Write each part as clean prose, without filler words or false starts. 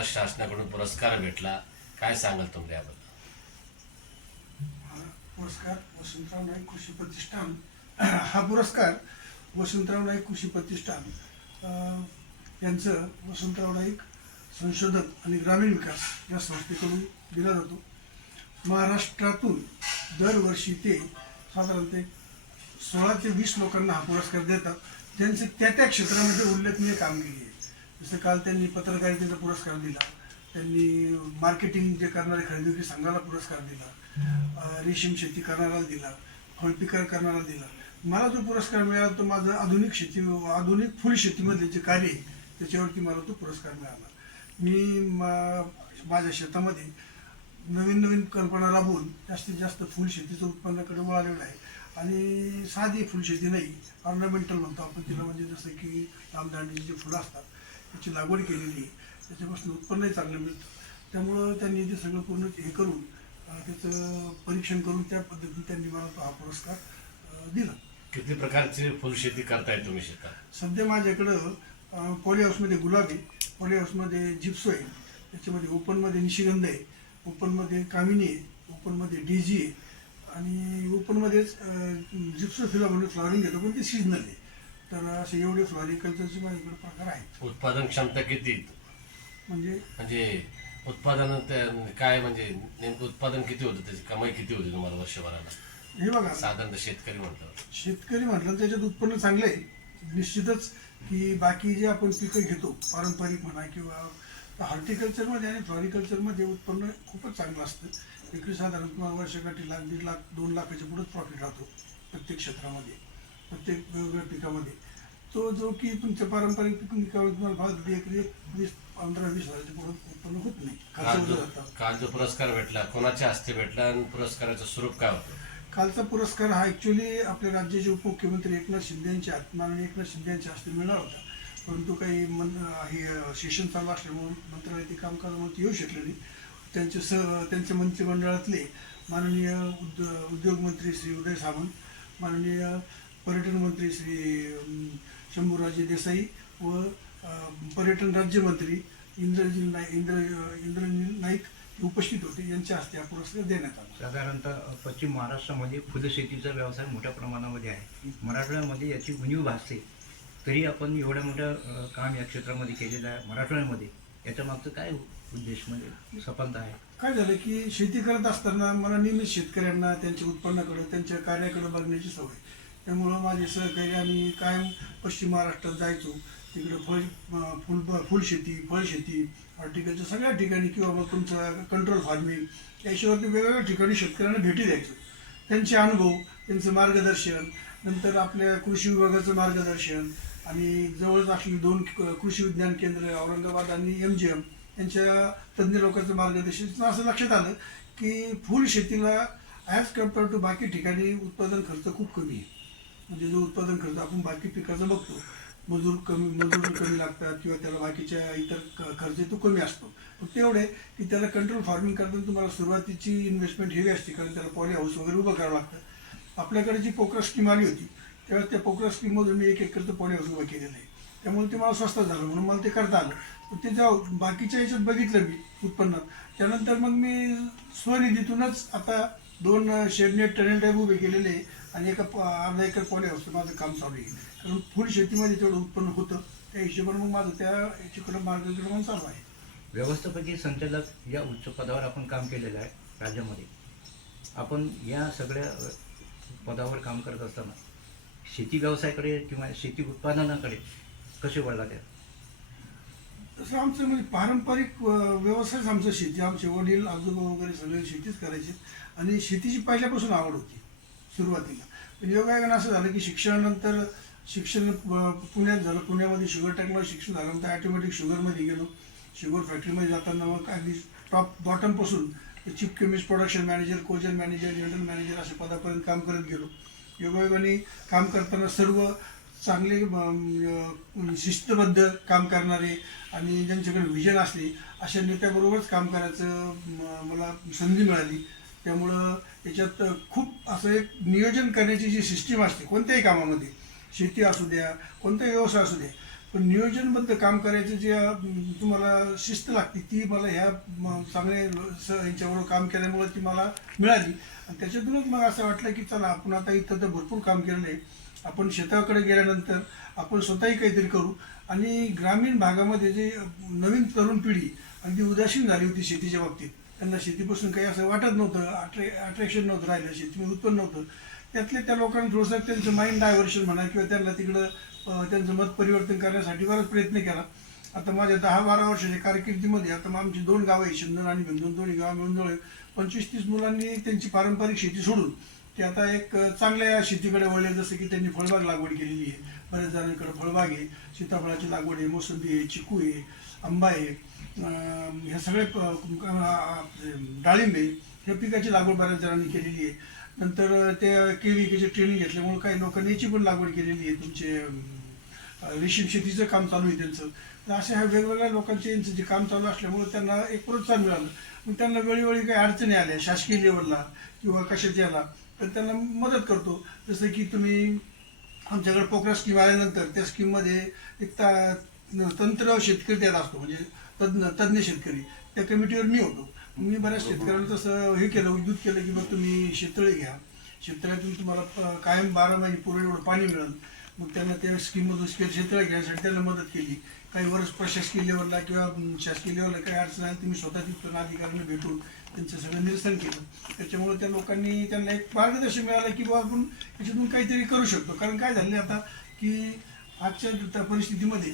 महाराष्ट्र शासनाकडून पुरस्कार भेटला, काय सांगाल तुम्ही याबद्दल? हा पुरस्कार वसंतराव नाईक कृषी प्रतिष्ठान हा पुरस्कार वसंतराव नाईक कृषी प्रतिष्ठान यांचं वसंतराव नाईक संशोधन आणि ग्रामीण विकास या संस्थेकडून दिला जातो. महाराष्ट्रातून दरवर्षी ते साधारणतः 16 ते 20 लोकांना हा पुरस्कार देतात, ज्यांचे त्या क्षेत्रामध्ये उल्लेखनीय कामगिरी आहे. जसं काल त्यांनी पत्रकारितेचा पुरस्कार दिला, त्यांनी मार्केटिंग जे करणारे खरेदी विक्री संघाला पुरस्कार दिला, रेशीम शेती करणाऱ्याला दिला, फळपिकर करणाऱ्याला दिला. मला जो पुरस्कार मिळाला तो माझं आधुनिक फुल शेतीमधले जे कार्य आहे त्याच्यावरती मला तो पुरस्कार मिळाला. मी माझ्या शेतामध्ये नवीन कल्पना राबवून जास्तीत जास्त फुल शेतीचं उत्पन्नाकडे वळालेलं आहे. आणि साधी फुलशेती नाही, ऑर्नामेंटल म्हणतो आपण तिला, म्हणजे जसं की रामदांडीची जी फुलं असतात त्याची लागवड केलेली आहे, त्याच्यापासून उत्पन्नही चांगलं मिळतं. त्यामुळं त्यांनी ते सगळं पूर्ण हे करून त्याचं परीक्षण करून त्या पद्धतीने त्यांनी मला तो हा पुरस्कार दिला. किती प्रकारची फुलशेती करताय तुम्ही शेतात? सध्या माझ्याकडं पॉली हाऊसमध्ये गुलाब आहे, पॉली हाऊसमध्ये जिप्सो आहे, त्याच्यामध्ये ओपनमध्ये निशिगंध आहे, ओपनमध्ये कामिनी आहे, ओपनमध्ये डेझी आहे आणि ओपनमध्येच जिप्सो फिला म्हणून फ्लॉवरिंग घेतो, पण ते सिजनल आहे. तर असे एवढे फ्लॉरिकल्चरचे माझ्याकडे प्रकार आहेत. उत्पादन क्षमता किती म्हणजे उत्पादन काय, म्हणजे नेमकं उत्पादन किती होतं, त्याची कमाई किती होती तुम्हाला वर्षभराला? हे बघा, साधारणतः शेतकरी म्हटलं त्याच्यात उत्पन्न चांगलं आहे निश्चितच. की बाकी जे आपण पिकं घेतो पारंपरिक म्हणा किंवा हॉर्टिकल्चरमध्ये आणि फ्लॉरिकल्चरमध्ये उत्पन्न खूपच चांगलं असतं. एकरी साधारण तुम्हाला वर्षाकाठी 1,00,000, 1,50,000, 2,00,000च्या पुढेच प्रॉफिट राहतो प्रत्येक क्षेत्रामध्ये, प्रत्येक वेगवेगळ्या पिकामध्ये. तो जो की तुमच्या पारंपरिक पिकामध्ये तुम्हाला भाव एकरी 15-20 हजाराच्या पुढे उत्पन्न होत नाही, खर्च जातात. काल जो पुरस्कार भेटला कोणाच्या हस्ते भेटला आणि पुरस्काराचं स्वरूप काय होतं? कालचा पुरस्कार हा ॲक्च्युली आपल्या राज्याचे उपमुख्यमंत्री एकनाथ शिंदे यांच्या हस्ते मिळाला होता, परंतु काही हे सेशन चालू असल्यामुळे मंत्रालयातील कामकाजामुळे येऊ शकले नाही. त्यांच्या मंत्रिमंडळातले माननीय उद्योगमंत्री श्री उदय सामंत, माननीय पर्यटन मंत्री श्री शंभूराजे देसाई व पर्यटन राज्यमंत्री इंद्रनील नाईक उपस्थित होते. यांच्या हस्ते हा पुरस्कार देण्यात आला. साधारणतः पश्चिम महाराष्ट्रामध्ये फुलशेतीचा व्यवसाय मोठ्या प्रमाणामध्ये आहे. मराठवाड्यामध्ये याची उणीव भासते, तरी आपण एवढ्या मोठं काम या क्षेत्रामध्ये केलेलं आहे. मराठवाड्यामध्ये याच्या मागचं काय उद्देश, म्हणजे सफलता आहे? काय झालं की शेती करत असताना मला नेहमीच शेतकऱ्यांना त्यांच्या उत्पन्नाकडे, त्यांच्या कार्याकडे बघण्याची सवय. त्यामुळं माझे सहकारी आम्ही कायम पश्चिम महाराष्ट्रात जायचो. तिकडं फुलशेती, फळशेती, हॉर्टिकल्चर सगळ्या ठिकाणी किंवा मग तुमचं कंट्रोल फार्मिंग याशिवाय वेगवेगळ्या ठिकाणी शेतकऱ्यांना भेटी द्यायचो. त्यांचे अनुभव, त्यांचं मार्गदर्शन, नंतर आपल्या कृषी विभागाचं मार्गदर्शन आणि जवळच असलेली 2 कृषी विज्ञान केंद्र औरंगाबाद आणि MGM यांच्या तज्ज्ञ लोकांचं मार्गदर्शन. असं लक्षात आलं की फुल शेतीला ॲज कम्पेअर टू बाकी ठिकाणी उत्पादन खर्च खूप कमी आहे. म्हणजे जो उत्पादन खर्च आपण बाकी पिकाचा बघतो, मजूर कमी लागतात किंवा त्याला बाकीच्या इतर खर्च तो कमी असतो. फक्त एवढे की त्याला कंट्रोल फार्मिंग करताना तुम्हाला सुरुवातीची इन्व्हेस्टमेंट हेवी असते, कारण त्याला पॉली हाऊस वगैरे उभं करावं लागतं. आपल्याकडे जी पोकरा स्कीम आली होती त्यावेळेस त्या पोकरा स्कीममधून मी 1 एकरचं पॉली हाऊस उभं केलेलं आहे. त्यामुळे ते मला स्वस्त झालं म्हणून मला ते करता आलं. ते जेव्हा बाकीच्या याच्यात बघितलं मी उत्पन्नात, त्यानंतर मग मी स्वनिधीतूनच आता 2 शेडनेट टनेल टाईप उभे केलेले आणि अर्धा एकर पॉली हाऊसचं माझं काम चालू आहे. कारण फुल शेतीमध्ये तेवढं उत्पन्न होतं, त्या हिशोबाने मग माझं त्या याच्याकडं मार्गदर्शन चालू आहे. व्यवस्थापकीय संचालक या उच्च पदावर आपण काम केलेलं आहे राज्यामध्ये. आपण या सगळ्या पदावर काम करत असताना शेती व्यवसायाकडे किंवा शेती उत्पादनाकडे कसे वळला त्या? तसं आमचं म्हणजे पारंपरिक व्यवसायच आमचं शेती. आमचे वडील आजोबा वगैरे सगळे शेतीच करायचे आणि शेतीची पहिल्यापासून आवड होती सुरुवातीला. पण योगायोगानं असं झालं की शिक्षण पुण्यात झालं. पुण्यामध्ये शुगर टेक्नॉलॉजी शिक्षण झालं, तर ॲटोमॅटिक शुगरमध्ये गेलो. शुगर फॅक्टरीमध्ये जाताना मग अगदी टॉप बॉटमपासून chief chemist, production manager, cogen manager, general manager अशा पदापर्यंत काम करत गेलो. योगायोगाने काम करताना सर्व चांगले शिस्तबद्ध काम करणारे आणि ज्यांच्याकडे व्हिजन असली अशा नेत्याबरोबरच काम करायचं मला संधी मिळाली. त्यामुळं याच्यात खूप असं एक नियोजन करण्याची जी सिस्टीम असते कोणत्याही कामामध्ये, शेती असू द्या, कोणताही व्यवसाय असू द्या, पण नियोजनबद्ध काम करायचं जे तुम्हाला शिस्त लागते ती मला ह्या चांगले यांच्याबरोबर काम केल्यामुळे ती मला मिळाली. आणि त्याच्यातूनच मग असं वाटलं की चला आपण आता इथं तर भरपूर काम केलेलं आहे, आपण शेताकडे गेल्यानंतर आपण स्वतःही काहीतरी करू. आणि ग्रामीण भागामध्ये जे नवीन तरुण पिढी अगदी उदासीन झाली होती शेतीच्या बाबतीत, त्यांना शेतीपासून काही असं वाटत नव्हतं, अट्रॅक्शन नव्हतं राहिलं, शेतीमध्ये उत्पन्न नव्हतं, त्यातल्या त्या लोकांनी थोडंसं त्यांचं माइंड डायव्हर्शन म्हणा किंवा त्यांना तिकडं त्यांचं मत परिवर्तन करण्यासाठी बराच प्रयत्न केला. आता माझ्या 10-12 वर्षाच्या कारकिर्दीमध्ये आता आमची 2 गावं आहे, शिंदण आणि भिंदून, दोन्ही गावं मिळून जवळ 25-30 मुलांनी त्यांची पारंपरिक शेती सोडून ते आता एक चांगल्या शेतीकडे वळले. जसं की त्यांनी फळबाग लागवड केलेली आहे, बऱ्याच जणांकडे फळबाग आहे, सीताफळाची लागवड आहे, मोसंबी आहे, चिकू आहे, आंबा आहे, ह्या सगळे डाळिंब आहे, ह्या पिकाची लागवड बऱ्याच जणांनी केलेली आहे. नंतर ते केवीचे ट्रेनिंग घेतल्यामुळे काही लोकांनी याची पण लागवड केलेली आहे, तुमचे रेशीम शेतीचं काम चालू आहे त्यांचं. तर अशा ह्या वेगवेगळ्या लोकांचे यांचं जे काम चालू असल्यामुळे त्यांना एक प्रोत्साहन मिळालं. मग त्यांना वेळोवेळी काही अडचणी आल्या शासकीय लेवलला किंवा कशाच्या याला, तर त्यांना मदत करतो. जसं की तुम्ही आमच्याकडे पोकरा स्कीम आल्यानंतर त्या स्कीममध्ये एक तंत्र शेतकरी त्यात असतो, म्हणजे तज्ज्ञ शेतकरी, त्या कमिटीवर मी होतो. मी बऱ्याच शेतकऱ्यांना तसं हे केलं, उद्युत केलं की मग तुम्ही शेततळे घ्या, शेततळ्यातून तुम्हाला कायम 12 महिने पुरेल एवढं पाणी मिळेल. मग त्यांना त्या स्कीममधून शेततळे घेण्यासाठी त्यांना मदत केली. काही वर्ष प्रशासकीय लेवलला किंवा शासकीय लेवलला काही अडचण आली तुम्ही स्वतः तिथून अधिकाऱ्यांना भेटून त्यांचं सगळं निरसन केलं. त्याच्यामुळे त्या लोकांनी त्यांना एक मार्गदर्शन मिळालं की बाबा आपण याच्यातून काहीतरी करू शकतो. कारण काय झालं आता की आजच्या परिस्थितीमध्ये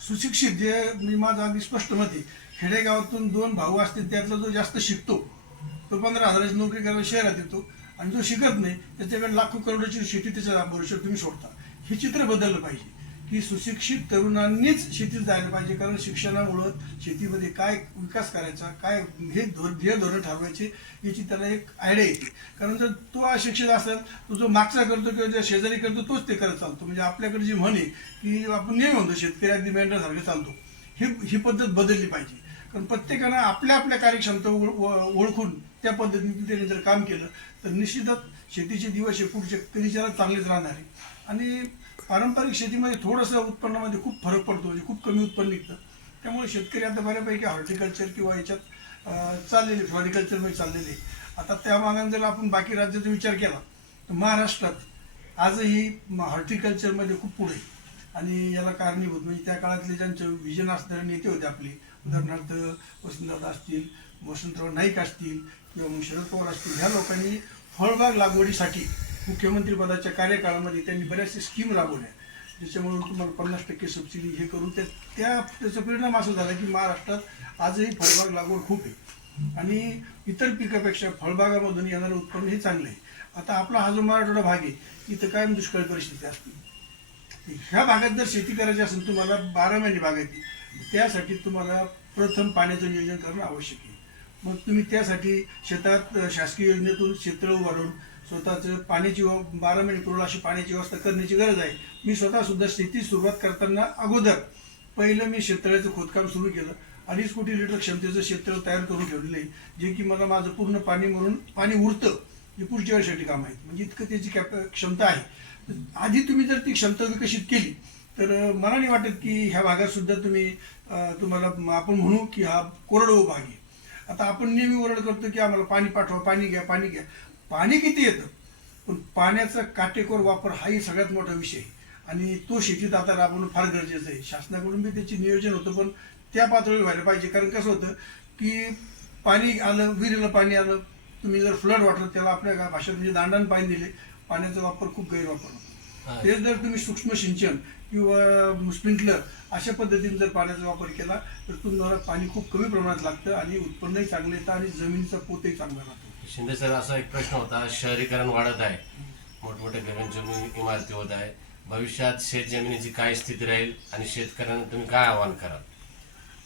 सुशिक्षित जे मी माझं अगदी स्पष्ट मत आहे, खेडेगावातून 2 भाऊ असतील त्यातला जो जास्त शिकतो तो 15,000ची नोकरी करायला शहरात येतो, आणि जो शिकत नाही त्याच्याकडे लाखो करोडची शेती त्याच्या भरोश्यावर तुम्ही सोडता. हे चित्र बदललं पाहिजे की सुशिक्षित तरुणांनीच शेतीत जायला पाहिजे. कारण शिक्षणामुळं शेतीमध्ये काय विकास करायचा, काय हे ध्येय धोरण ठरवायचे याची त्याला एक आयडिया येते. कारण जर तो अशिक्षित असेल, तो जो मागचा करतो किंवा ज्या शेजारी करतो तोच ते करत चालतो. म्हणजे आपल्याकडे जी म्हण आहे की आपण नेहमी म्हणतो शेतकरी अगदी मेंढरासारखं चालतो, ही पद्धत बदलली पाहिजे. कारण प्रत्येकानं आपल्या आपल्या कार्यक्षमता ओळखून त्या पद्धतीने त्याने जर काम केलं तर निश्चितच शेतीचे दिवस हे पुढचे कधीच्याला चांगलेच राहणार आहे. आणि पारंपरिक शेतीमध्ये थोडंसं उत्पन्नामध्ये खूप फरक पडतो, म्हणजे खूप कमी उत्पन्न निघतं. त्यामुळे शेतकरी आता बऱ्यापैकी हॉर्टिकल्चर किंवा याच्यात चाललेले, फ्लॉरिकल्चरमध्ये चाललेले. आता त्या मानाने जर आपण बाकी राज्याचा विचार केला तर महाराष्ट्रात आजही हॉर्टिकल्चरमध्ये खूप पुढे आहे. आणि याला कारणीभूत म्हणजे त्या काळातले ज्यांचं विजन असणारे नेते होते आपले, उदाहरणार्थ वसंतदादा असतील, वसंतराव नाईक असतील किंवा मग शरद पवार असतील, ह्या लोकांनी फळबाग लागवडीसाठी मुख्यमंत्री पदाच्या कार्यकाळामध्ये त्यांनी बऱ्याचशा स्कीम राबवल्या, ज्याच्यामुळे तुम्हाला 50% सबसिडी हे करून त्याचा परिणाम असा झाला की महाराष्ट्रात आजही फळबाग लागवड खूप आहे. आणि इतर पिकापेक्षा फळबागामधून येणारं उत्पन्न हे चांगलं आहे. आता आपला हा जो मराठवाडा भाग आहे इथं कायम दुष्काळी परिस्थिती असते. ह्या भागात जर शेती करायची असेल तुम्हाला 12 महिने बागायती, त्यासाठी तुम्हाला प्रथम पाण्याचं नियोजन करणं आवश्यक आहे. मग तुम्ही त्यासाठी शेतात शासकीय योजनेतून शेततळं उभारून स्वतःचं पाण्याची 12 महिने पुरवठा अशी पाण्याची व्यवस्था करण्याची गरज आहे. मी स्वतःसुद्धा शेती सुरुवात करताना अगोदर पहिलं मी शेततळ्याचं खोदकाम सुरू केलं. 2.5 कोटी लिटर क्षमतेचं शेततळं तयार करून ठेवलेलं आहे, जे की मला माझं पूर्ण पाणी उरतं जे पुढच्या वर्षासाठी काम आहे. म्हणजे इतकं त्याची क्षमता आहे. आधी तुम्ही जर ती क्षमता विकसित केली तर मला नाही वाटत की ह्या भागात सुद्धा तुम्हाला आपण म्हणू की हा कोरडवाहू भाग आहे. आता आपण नेहमी ओरड करतो की आम्हाला पाणी पाठवा, पाणी घ्या, पाणी घ्या. पाणी किती येतं, पण पाण्याचा काटेकोर वापर हाही सगळ्यात मोठा विषय आहे. आणि तो शेतीत आता राबवणं फार गरजेचं आहे. शासनाकडून बी त्याची नियोजन होतं, पण त्या पातळीवर व्हायला पाहिजे. कारण कसं होतं की पाणी आलं, विहिरीला पाणी आलं, तुम्ही जर फ्लड वॉटर त्याला आपल्या भाषेत म्हणजे दांडान पाणी दिले, पाण्याचा वापर खूप गैरवापर होतो. तेच जर तुम्ही सूक्ष्म सिंचन किंवा स्प्रिंकलर अशा पद्धतीने जर पाण्याचा वापर केला तर तुम्हाला पाणी खूप कमी प्रमाणात लागतं आणि उत्पन्नही चांगलं येतं आणि जमिनीचा पोतही चांगला राहतो. शिंदे सर, असा एक प्रश्न होता, शहरीकरण वाढत आहे, मोठमोठ्या गगनचुंबी इमारती होत आहे, भविष्यात शेत जमिनीची काय स्थिती राहील आणि शेतकऱ्यांना तुम्ही काय आवाहन कराल?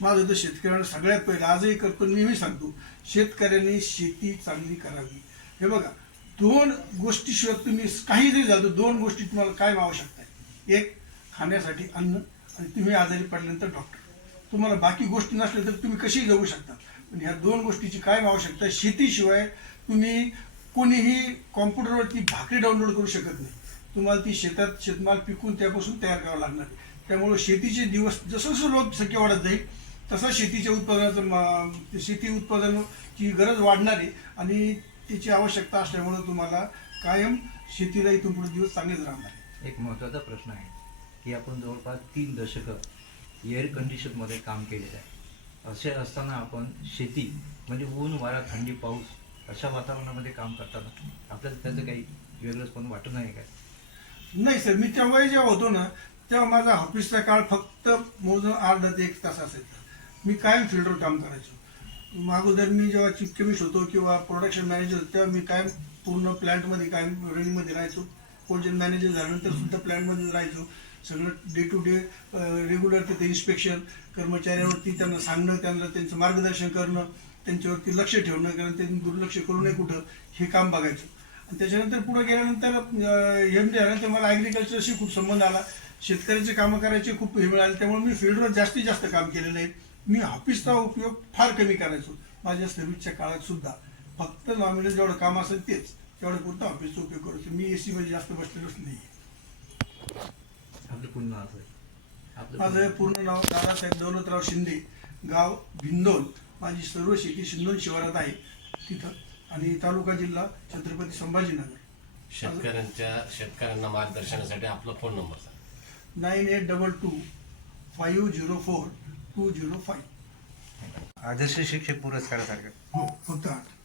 माझं तर शेतकऱ्यांना सगळ्यात पहिलं आजही करतो, नेहमी सांगतो, शेतकऱ्यांनी शेती चांगली करावी. हे बघा, 2 गोष्टीशिवाय तुम्ही काही जरी झालं, 2 गोष्टी तुम्हाला काय आवश्यकता आहे. एक, खाण्यासाठी अन्न, आणि तुम्ही आजारी पडल्यानंतर डॉक्टर. तुम्हाला बाकी गोष्टी नसल्या तर तुम्ही कशीही जगू शकता, पण ह्या 2 गोष्टीची काय आवश्यकता आहे. शेतीशिवाय तुम्ही कोणीही कॉम्प्युटरवरती भाकरी डाउनलोड करू शकत नाही. तुम्हाला ती शेतमाल पिकून त्यापासून तयार करावं लागणार आहे. त्यामुळे शेतीचे दिवस जसं जसं लोकसंख्या वाढत जाईल तसं शेतीच्या उत्पादनाचं शेती उत्पादनाची गरज वाढणार आहे आणि त्याची आवश्यकता असल्यामुळे तुम्हाला कायम शेतीला इथून पुढे दिवस चांगलेच राहणार आहे. एक महत्त्वाचा प्रश्न आहे की आपण जवळपास 3 दशकं एअर कंडिशनमध्ये काम केलेलं आहे. असे असताना आपण शेती म्हणजे ऊन वारा थंडी पाऊस अशा वातावरणामध्ये काम करताना आपल्याला त्याचं काही वेगळंच पण वाटत नाही काय? नाही सर, मी तेव्हा जेव्हा होतो ना तेव्हा माझा ऑफिसचा काळ फक्त मोजून 8 ते 1 तास असायचा. मी कायम फील्डवर काम करायचो. अगोदर मी जेव्हा चीफ केमिस्ट होतो किंवा प्रोडक्शन मॅनेजर होतो तेव्हा मी कायम पूर्ण प्लॅन्टमध्ये कायम रनिंगमध्ये राहायचो. कोल्ड मॅनेजर झाल्यानंतर सुद्धा प्लॅन्टमध्ये राहायचो. सगळं डे टू डे रेग्युलर तिथे इन्स्पेक्शन, कर्मचाऱ्यावरती त्यांना सांगणं, त्यांना त्यांचं मार्गदर्शन करणं, त्यांच्यावरती लक्ष ठेवणं, कारण त्यांनी दुर्लक्ष करू नये कुठं हे काम बघायचं. आणि त्याच्यानंतर पुढे गेल्यानंतर MD झाल्यानंतर मला ॲग्रिकल्चरशी खूप संबंध आला. शेतकऱ्याचे कामं करायचे खूप हे मिळाले. त्यामुळे मी फील्डवर जास्तीत जास्त काम केलेलं आहे. मी ऑफिसचा उपयोग फार कमी करायचो. माझ्या सर्व्हिसच्या काळात सुद्धा फक्त नॉमिनल जेवढं काम असेल तेच तेवढं पुरतं ऑफिसचा उपयोग करायचो. मी AC मध्ये जास्त बसलेलोच नाही. आपलं पूर्ण नाव आहे? आपलं माझं पूर्ण नाव दादासाहेब दौलतराव शिंदे, गाव भिंदोल. माझी सर्व शेती शिंदोल शिवारात आहे तिथं, आणि तालुका जिल्हा छत्रपती संभाजीनगर. शेतकऱ्यांना मार्गदर्शनासाठी आपला फोन नंबर सांगा. 9822 504 205. आदर्श शिक्षक पुरस्कारासारखं हो, फक्त 8.